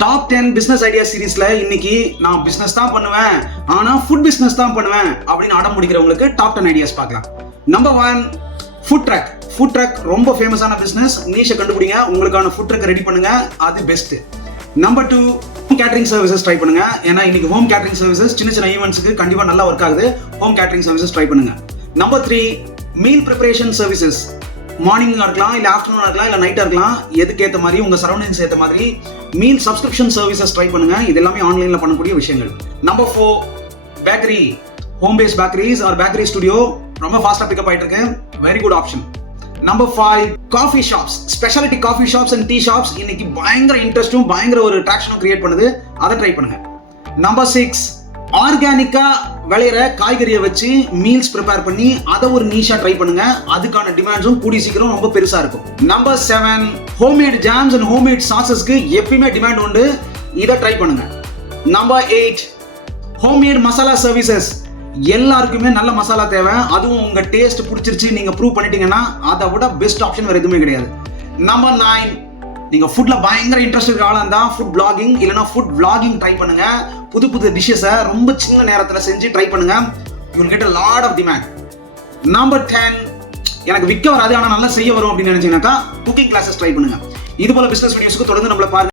Top 10 business idea சீரீஸ்ல இன்னைக்கு நான் பிசினஸ் தான் பண்ணுவேன், ஆனா ஃபுட் பிசினஸ் தான் பண்ணுவேன் அப்படின்னு அடம் முடிக்கிறவங்களுக்கு டாப் 10 ஐடியாஸ் பார்க்கலாம். Number 1, food drug. Food drug ரொம்ப ஃபேமஸான பிசினஸ். நீஷை கண்டுபிடிங்க, உங்களுக்கான ஃபுட் ட்ரக் ரெடி பண்ணுங்க, அது best. Number 2, catering services try பண்ணுங்க. ஏன்னா இன்னைக்கு ஹோம் கேட்டரிங் சர்வீசஸ் சின்ன சின்ன ஈவெண்ட்ஸ்க்கு கண்டிப்பா நல்லா ஒர்க் ஆகுது. ஹோம் கேட்டரிங் சர்வீசஸ் ட்ரை பண்ணுங்க. Number 3, meal preparation services. மார்னிங்கா இருக்கலாம், இல்ல ஆஃப்டர்நூனா இருக்கலாம், இல்ல நைட்டா இருக்கலாம், எதுக்கு ஏற்ற மாதிரி உங்க சரௌண்டிங்ஸ் ஏற்ற மாதிரி மீல் சப்ஸ்கிரிப்ஷன் சர்வீசஸ் ட்ரை பண்ணுங்க. இது எல்லாமே ஆன்லைன்ல பண்ணக்கூடிய விஷயங்கள். Number 4, bakery. Home base bakeries or bakery studio ரொம்ப ஃபாஸ்டா பிக்கப் ஆயிட்டு இருக்கு. Very good option. Number 5, coffee shops. Specialty coffee shops and tea shops இன்னைக்கு பயங்கர இன்ட்ரெஸ்டும் பயங்கர ஒரு ட்ராக்ஷனும் கிரியேட் பண்ணுது. அதை ட்ரை பண்ணுங்க. நம்பர் 6, ஆர்கானிக்கா விளையிற காய்கறியை வச்சு மீல்ஸ் ப்ரிப்பேர் பண்ணி அதை ஒரு நீஷா ட்ரை பண்ணுங்க. அதுக்கான டிமாண்ட்ஸும் கூடி சீக்கிரம் ரொம்ப பெருசா இருக்கும். Number 7, homemade jams and homemade சாசஸ்க்கு எப்பயுமே டிமாண்ட் உண்டு. இதை ட்ரை பண்ணுங்க. Number 8, homemade masala services. எல்லாருக்குமே நல்ல மசாலா தேவை. அதுவும் உங்க டேஸ்ட் பிடிச்சிருச்சு நீங்க ப்ரூவ் பண்ணிட்டீங்கன்னா அதை விட பெஸ்ட் ஆப்ஷன் வேற எதுவுமே கிடையாது. நம்பர் 9, நீங்க ஃபுட்ல பயங்கர இன்ட்ரெஸ்ட் இருக்க ஆளா இருந்தா ஃபுட் பிளாகிங் இல்லனா ஃபுட் vlogging ட்ரை பண்ணுங்க. புது புது டிஷ்ஷஸை ரொம்ப சின்ன நேரத்துல செஞ்சு ட்ரை பண்ணுங்க. you will get a lot of demand. Number 10, எனக்கு விற்க வராது ஆனா நல்லா செய்ய வரும் அப்படின்னு நினைச்சீங்கன்னாக்கா குக்கிங் கிளாஸஸ் ட்ரை பண்ணுங்க. இது போல பிசினஸ் வீடியோஸ்க்கு தொடர்ந்து நம்மள பாருங்க.